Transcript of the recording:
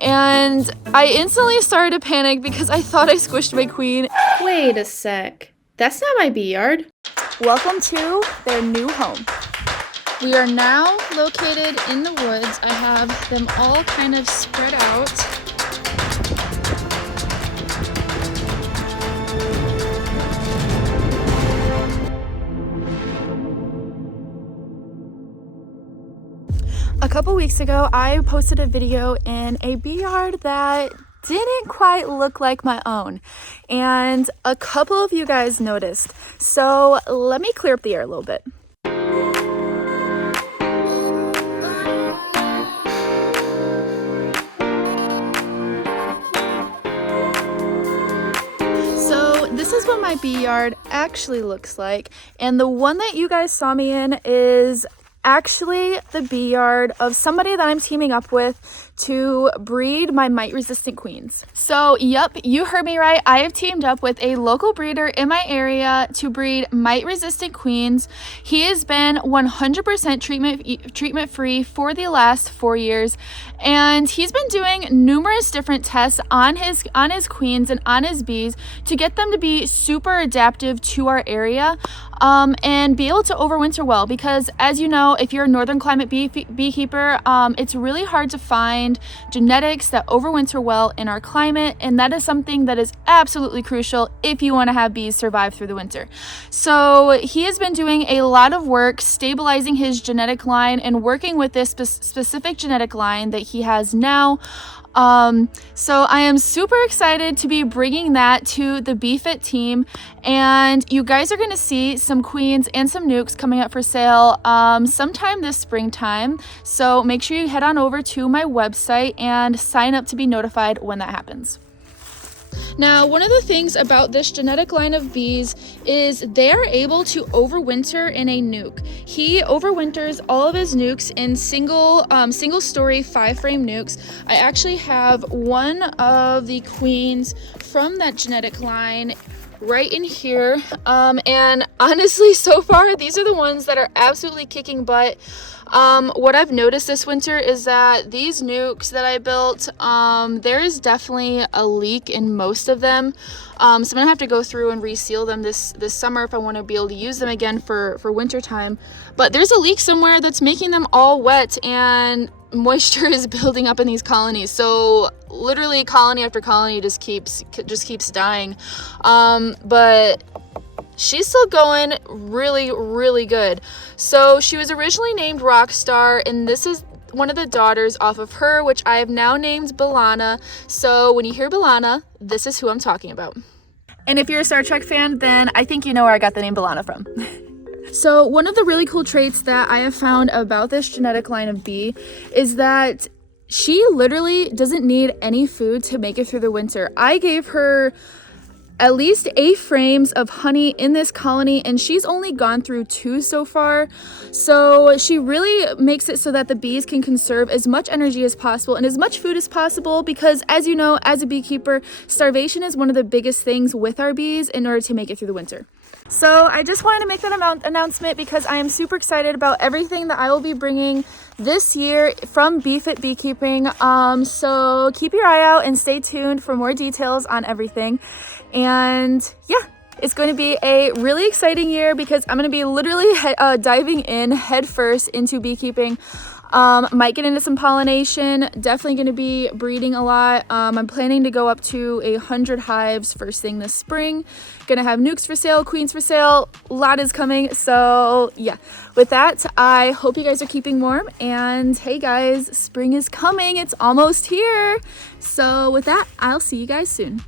and I instantly started to panic because I thought I squished my queen. Wait a sec. That's not my bee yard. Welcome to their new home. We are now located in the woods. I have them all kind of spread out. A couple weeks ago, I posted a video in a bee yard that didn't quite look like my own, and a couple of you guys noticed. So let me clear up the air a little bit. So this is what my bee yard actually looks like, and the one that you guys saw me in is actually the bee yard of somebody that I'm teaming up with to breed my mite-resistant queens. So, yep, you heard me right. I have teamed up with a local breeder in my area to breed mite-resistant queens. He has been 100% treatment-free for the last 4 years, and he's been doing numerous different tests on his queens and on his bees to get them to be super adaptive to our area, and be able to overwinter well. Because as you know, if you're a northern climate beekeeper, it's really hard to find genetics that overwinter well in our climate, and that is something that is absolutely crucial if you want to have bees survive through the winter. So he has been doing a lot of work stabilizing his genetic line and working with this specific genetic line that he has now. So I am super excited to be bringing that to the BeeFit team, and you guys are going to see some queens and some nukes coming up for sale sometime this springtime. So make sure you head on over to my website and sign up to be notified when that happens. Now, one of the things about this genetic line of bees is they are able to overwinter in a nuke. He overwinters all of his nukes in single story 5-frame nukes. I actually have one of the queens from that genetic line right in here, and honestly, so far these are the ones that are absolutely kicking butt. What I've noticed this winter is that these nukes that I built, there is definitely a leak in most of them. So I'm gonna have to go through and reseal them this summer if I want to be able to use them again for winter time. But there's a leak somewhere that's making them all wet, and moisture is building up in these colonies. So literally colony after colony just keeps dying. But she's still going really, really good. So she was originally named Rockstar, and this is one of the daughters off of her, which I have now named Balana. So when you hear Balana, this is who I'm talking about. And if you're a Star Trek fan, then I think you know where I got the name Balana from. So one of the really cool traits that I have found about this genetic line of bee is that she literally doesn't need any food to make it through the winter. I gave her at least 8 frames of honey in this colony, and she's only gone through 2 so far. So she really makes it so that the bees can conserve as much energy as possible and as much food as possible, because as you know, as a beekeeper, starvation is one of the biggest things with our bees in order to make it through the winter. So I just wanted to make that announcement because I am super excited about everything that I will be bringing this year from BeeFit Beekeeping. So keep your eye out and stay tuned for more details on everything. And yeah, it's going to be a really exciting year because I'm going to be literally diving in head first into beekeeping. Might get into some pollination, definitely going to be breeding a lot. I'm planning to go up to 100 hives first thing this spring. Gonna have nukes for sale, queens for sale, a lot is coming. So yeah, with that, I hope you guys are keeping warm, and hey guys, spring is coming, it's almost here. So with that, I'll see you guys soon.